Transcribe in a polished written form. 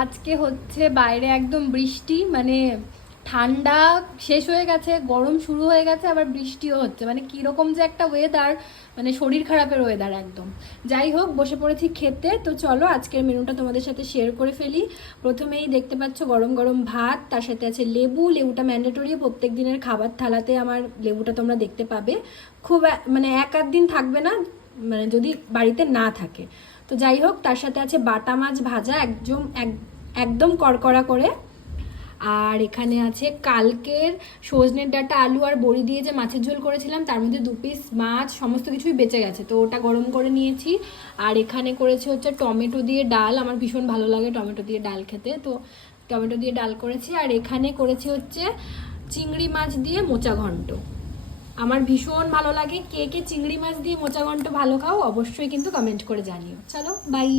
আজকে হচ্ছে বাইরে একদম বৃষ্টি, মানে ঠান্ডা শেষ হয়ে গেছে, গরম শুরু হয়ে গেছে, আবার বৃষ্টিও হচ্ছে, মানে কীরকম যে একটা ওয়েদার, মানে শরীর খারাপের ওয়েদার একদম। যাই হোক, বসে পড়েছি খেতে। তো চলো আজকের মেনুটা তোমাদের সাথে শেয়ার করে ফেলি। প্রথমেই দেখতে পাচ্ছ গরম গরম ভাত, তার সাথে আছে লেবু। লেবুটা ম্যান্ডেটরি, প্রত্যেক দিনের খাবার থালাতে আমার লেবুটা তোমরা দেখতে পাবে। খুব মানে এক আধ দিন থাকবে না, মানে যদি বাড়িতে না থাকে। তো যাই হোক, তার সাথে আছে বাটা মাছ ভাজা, একদম কড়কড়া করে। আর এখানে আছে কালকের সজনের ডাঁটা, আলু আর বড়ি দিয়ে যে মাছের ঝোল করেছিলাম, তার মধ্যে 2 পিস মাছ সমস্ত কিছুই বেঁচে গেছে, তো ওটা গরম করে নিয়েছি। আর এখানে করেছি হচ্ছে টমেটো দিয়ে ডাল, আমার ভীষণ ভালো লাগে টমেটো দিয়ে ডাল খেতে, তো টমেটো দিয়ে ডাল করেছি। আর এখানে করেছি হচ্ছে চিংড়ি মাছ দিয়ে মোচা ঘন্ট। আমার ভীষণ ভালো লাগে। কে কে চিংড়ি মাছ দিয়ে মোচা ঘন্ট ভালো খাও অবশ্যই কিন্তু কমেন্ট করে জানিও। চলো বাই।